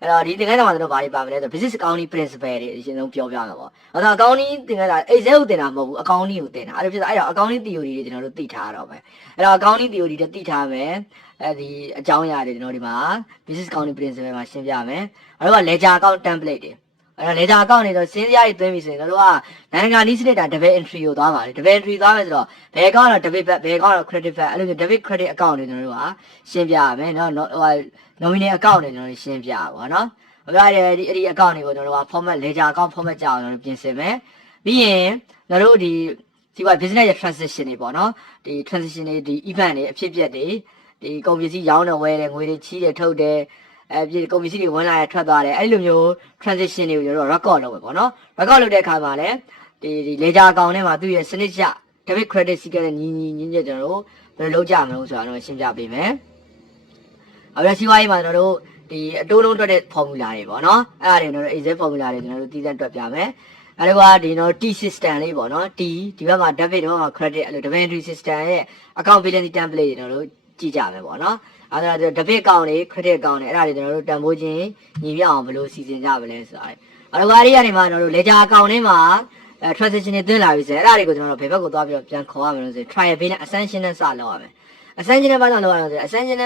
ဒီသင်ခန်းစာမှာတို့ဘာတွေပါမလဲဆို business accounting principle တွေအရင်ဆုံးပြောပြမှာပေါ့။အဲ့တော့ accounting သင်ခန်းစာ Excel ကိုသင်တာမဟုတ်ဘူး accounting ကိုသင်တာ။အဲ့လိုဖြစ်တော့ accounting theory တွေကျွန်တော်တို့သိထားရတော့ပဲ။အဲ့တော့ accounting theory တွေသိထားမယ်။ဒီအကြောင်းအရာတွေကျွန်တော်ဒီမှာ business accounting principle မှာရှင်းပြမယ်။အဲ့တော့ ledger account template တွေအဲ့တော့ ledger account တွေဆိုစင်းစရာတွေသွင်းပြီဆိုရင်တို့ကနိုင်ငံနီးစနစ်တာ debit entry ကိုသွားပါလေ debit entry သွားမယ်ဆိုတော့ဘယ် account တော့ debit back ဘယ် account တော့ credit back အဲ့လိုမျိုး debit credit account တွေကျွန်တော်တို့ကရှင်းပြရမယ်နော်nominal account တွေကျွန်တော်တို့ရှင်းပြပါဘောနော်။အဲ့ဒီ account တွေကိုကျွန်တော်တို့က format ledger account format ကြအောင်ကျွန်တော်တို့ပြင်ဆင်မယ်။ပြီးရင်ကျွန်တော်တို့ဒီက business ရဲ့ transaction တွေပေါ့နော်။ဒီ transaction တွေဒီ event တွေအဖြစ်အပျက်တွေဒီကုန်ပစ္စည်းရောင်းတယ်ဝယ်တယ်ငွေတွေချီးတယ်ထုတ်တယ်ပြည်ကုန်ပစ္စည်းတွေဝင်လာရထွက်သွားတယ်အဲ့လိုမျိုး transaction တွေကိုကျွန်တော်တို့ record လုပ်မယ်ပေါ့နော် record လုပ်တဲ့အခါမှာလည်းဒီ ledger account ထဲမှာသူ့ရဲ့စနစ်ကျ debit credit စီးကတဲ့ညီကျွန်တော်တို့ဘယ်လိုလုပ်ကြမလို့ဆိုတာတော့ရှင်းပြပေးမယ်အဲ့ဒါစီးပွားရေးမှာကျွန်တော်တို့ဒီအတိုးလုံးတွက်တဲ့ formula တွေပေါ့နော်အဲ့ဒါတွေကျွန်တော်တို့ Excel formula တွေကျွန်တော်တို့တည်တဲ့တွက်ပြမယ်အဲ့ဒါကဒီကျွန်တော် T system လေးပေါ့နော် T ဒီဘက်မှာ debit ဒီဘက်မှာ credit အဲ့လို debit entry system ရဲ့ account balance template တွေကျွန်တော်တို့ကြည့်ကြမယ်ပေါ့နော်အဲ့ဒါ debit account တွေ credit account တွေအဲ့ဒါတွေကျွန်တော်တို့တန်ဖိုးချင်းညီပြအောင်ဘယ်လိုစီစဉ်ကြမလဲဆိုတာအဲ့ဒါတွေကနေမှကျွန်တော်တို့ ledger account ထဲမှာtransaction တွေသွင်းလာပြီဆိုရင်အဲ့ဒါတွေကိုကျွန်တော်တို့ဘယ်ဘက်ကိုသွားပြီးတော့ပြန်ခေါ်ရမလို့ဆိုရင် trial balance assumption နဲ့စလုပ်ရမယ် assumption နဲ့ဘာလို့လုပ်ရလဲဆိုရင် assumption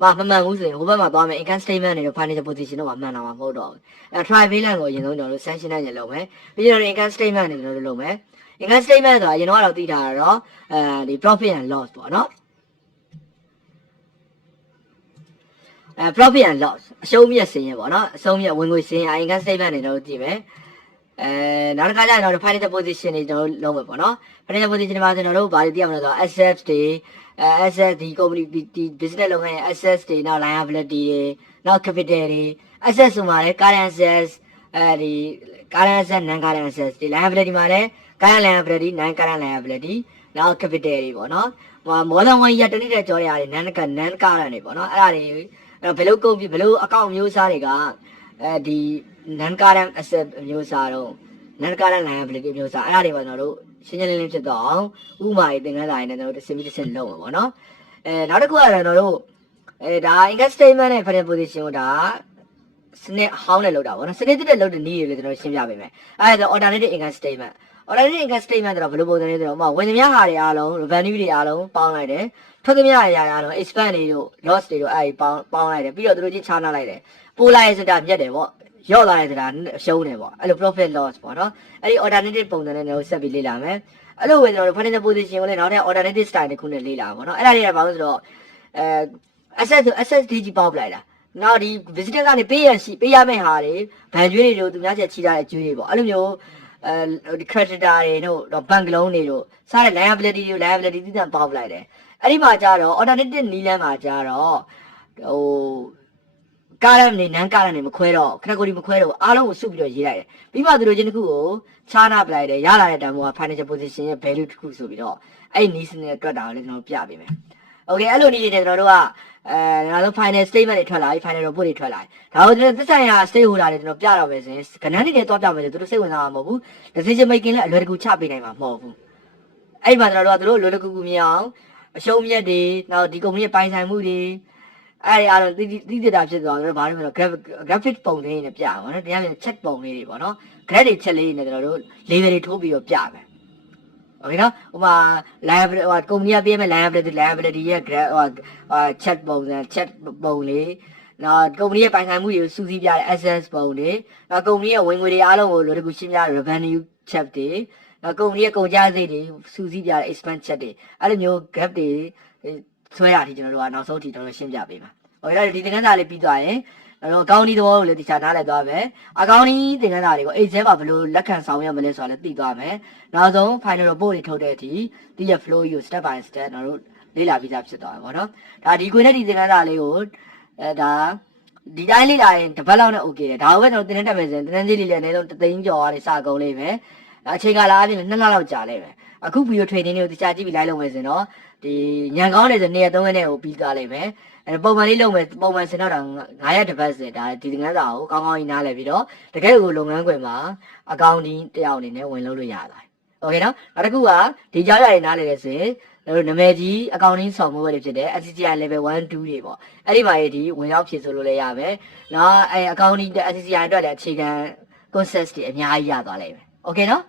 မှာမမှန်ဘူးဆိုရင်ဟိုဘက်မှာသွားမယ် income statement တွေ financial position တို့မှာမှန်တာမှာမဟုတ်တော့ဘူးအဲ့ trial balance ကိုအရင်ဆုံးကျွန်တော်တို့ assumption နဲ့လုပ်မယ်ပြီးတော့ income statement တွေကျွန်တော်တို့လုပ်မယ် income statement ဆိုတာအရင်တော့သိထားတာတော့ဒီ profit and loss ပေါ့နော်profit and loss အရှုံးမြတ်စင်းရပေါ့နော်အဆုံးမြတ်ဝင်ငွေစင်းရ income statement တွေတော့ကြည့်မယ်နောက်တစ်ခါကျရင်တော့ financial position တွေကျွန်တော်တို့လုပ်မယ်ပေါ့နော် financial position တွေမှာကျွန်တော်တို့ဘာတွေသိရမလဲဆိုတော့ assets တွေassets ဒီ company ဒီ business လုပ်ငန်းရဲ့ assets တွေနောက် liability တွေနောက် capital တွေ assets ဆိုမှာလည်း current assets ဒီ current assets non current assets ဒီ liability မှာလည်း current liability non current liability နောက် capital တွေပေါ့နော်မော်ဒန်1 year တနည်းတဲ့ကြော်ရတွေ non current တွေပေါ့နော်အဲ့ဒါတွေဘယ်လိုကုန်ပြီဘယ်လိုအကောင့်မျိုးစားတွေကဒီ non current asset မျိုးစားတော့ non current liability မျိုးစားအဲ့ဒါတွေပါကျွန်တော်တို့ရှင်းရှင်းလင်းလင်းဖြစ်တော့အောင်ဥပမာတွေသင်ခန်းစာတွေနဲ့ကျွန်တော်တို့တစ်စင်ပြီးတစ်စင်လုပ်မှာပေါ့နော်နောက်တစ်ခုကကျွန်တော်တို့ဒါ income statement နဲ့ financial position ကိုဒါစနစ်ဟောင်းနဲ့လုပ်တာပေါ့နော်စနစ်တစ်လုပ်တဲ့နည်းတွေလည်းကျွန်တော်ရှင်းပြပေးမယ်အဲ့ဒါဆို alternative income statement alternative income statement တော့ဘယ်လိုပုံစံလဲဆိုတော့ဝင်သမျှဟာတွေအားလုံး revenue တွေအားလုံးပေါင်းလိုက်တယ်ထွက်သမျှအရာအားလုံး expense တွေတို့ loss တွေတို့အဲ့ဒီပေါင်းလိုက်တယ်ပြီးတော့တို့ချင်းခြားနာလိုက်တယ်ပို့လိုက်ရဆိုတာမြတ်တယ်ပေါ့ရော့လာရဆိုတာရှုံးတယ်ပေါ့အဲ့လို profit loss ပေါ့နော်အဲ့ဒီ alternative ပုံစံနဲ့ကျွန်တော်ဆက်ပြီးလေ့လာမယ်အဲ့လိုပဲကျွန်တော်တို့ financial position ကိုလည်းနောက်ထပ် alternative style တစ်ခုနဲ့လေ့လာပါပေါ့နော်အဲ့ဒါတွေကဘာလို့ဆိုတော့asset ဒီကြီးပေါက်လိုက်တာနောက်ဒီ visitor ကနေပေးရမယ့်ဟာတွေဗန်ကျွေးတွေတို့သူများချက်ချီထားတဲ့ကျွေးတွေပေါ့အဲ့လိုမျိုးဒီ creditor တွေတို့တော့ bank loan တွေတို့စားတဲ့ liability တွေ liability သီးသန့်ပေါက်လိုက်တယ်အဲ့ဒီမှာကျတော့ alternative နီးလမ်းမှာကျတော့current နဲ့ non current တွေမခွဲတော့ category မခွဲတော့အားလုံးကိုစုပြီးတော့ရေးလိုက်တယ်ပြီးမှသူတို့ချင်းတစ်ခုကိုခြားနာပလိုက်တယ်ရလာတဲ့တန်ဖိုးက financial position ရဲ့ value တစ်ခုဆိုပြီးတော့အဲ့ဒီနီးစနစ်အတွက်တာကိုလည်းကျွန်တော်ပြပေးမယ် okay အဲ့လိုနည်းတွေကျွန်တော်တို့ကနောက်ဆုံး final statement တွေထွက်လာပြီ final report တွေထွက်လာပြီဒါကိုကျွန်တော်သက်ဆိုင်ရာ stakeholder တွေကျွန်တော်ပြတော့မယ်ဆိုရင်ကဏ္ဍတွေနဲ့တွားပြမယ်ဆိုသူတို့စိတ်ဝင်စားမှာမဟုတ်ဘူး decision making လည်းအလွယ်တကူချပေးနိုင်မှာမဟုတ်ဘူးအဲ့ဒီမှာကျွန်တော်တို့ကသူတို့လွယ်တကူမြင်အောင်အရှုံးမြတ်တွေနောက်ဒီကုမ္ပဏီရဲ့ပိုင်ဆိုင်မှုတွေအဲ့ဒီအားလုံးသိတာဖြစ်သွားတော့ဘာလို့လဲဆိုတော့ graphic ပုံလေးနဲ့ပြအောင်နော်တရားပြန် check ပုံလေးတွေပေါ့နော် graph တွေ check လေးတွေနဲ့ကျွန်တော်တို့ label တွေထိုးပြီးတော့ပြမယ်โอเคနော်ဟိုမှာ liability ကုမ္ပဏီကပေးမဲ့ liability ရဲ့ chat ပုံစံ chat ပုံလေးနောက်ကုမ္ပဏီရဲ့ပိုင်ဆိုင်မှုတွေကိုစူးစီးပြတဲ့ assets ပုံတွေနောက်ကုမ္ပဏီရဲ့ဝင်ငွေတွေအားလုံးကိုလိုတကူရှင်းပြတဲ့ revenue chat တွေနောက်ကုမ္ပဏီရဲ့ကုန်ကျစရိတ်တွေစူးစီးပြတဲ့ expense chat တွေအဲ့လိုမျိုး graph တွေဆွဲရသည်ကျွန်တော်တို့ကနောက်ဆုံးထိကျွန်တော်ရှင်းပြပေးပါโอเคဒီသင်ခန်းစာလေးပြီးသွားရင်ကျွန်တော်အကောင့်ဒီသဘောကိုလည်းတခြားနားလည်သွားမယ်အကောင့်ဒီသင်ခန်းစာတွေကို Excel မှာဘယ်လိုလက်ခံဆောင်ရမလဲဆိုတာလည်းသိသွားမယ်နောက်ဆုံး final report တွေထုတ်တဲ့အထိဒီရဲ့ flow ကို step by step ကျွန်တော်တို့လေ့လာပြီးသားဖြစ်သွားပြီပေါ့နော်ဒါဒီခွေနဲ့ဒီသင်ခန်းစာလေးကိုဒါဒီတိုင်းလေ့လာရင်တစ်ပတ်လောက်နဲ့ okay တယ်ဒါကိုပဲကျွန်တော်သင်တက်မယ်ဆိုရင်သင်တန်းကြီးလေးလည်းအနည်းဆုံး3သိန်းကျော်ကနေစကုန်လိမ့်မယ်အချိန်ကာလအပြင်2လလောက်ကြာလိမ့်မယ်အခု video training တွေကိုတခြားကြည့်ပြီးလိုက်လုပ်မယ်ဆိုရင်တော့ဒီညံကောင်းနေဆို2ရက်3ရက်နဲ့ကိုပြီးသွားလိမ့်မယ်ပုံမှန်လေးလုပ်မယ်ပုံမှန်စင်တော့9ရက်တစ်ပတ်စင်ဒါဒီသင်ခန်းစာကိုကောင်းကောင်းကြီးနားလည်ပြီးတော့တကယ်ကိုလုပ်ငန်းခွင်မှာအကောင့်ဒီတယောက်အနေနဲ့ဝင်လုပ်လို့ရပါတယ် okay နော်နောက်တစ်ခုကဒီကြောင်းရည်နားလည်လဲဆိုရင်တို့နာမည်ကြီး accounting software တွေဖြစ်တဲ့ SCCI level 1 2တွေပေါ့အဲ့ဒီမှာဒီဝင်ရောက်ဖြည့်ဆို့လို့လည်းရမယ်နော်အဲ accounting တဲ့ SCCI အတွက်လည်းအခြေခံ concept တွေအများကြီးရသွားလိမ့်မယ် okay နော်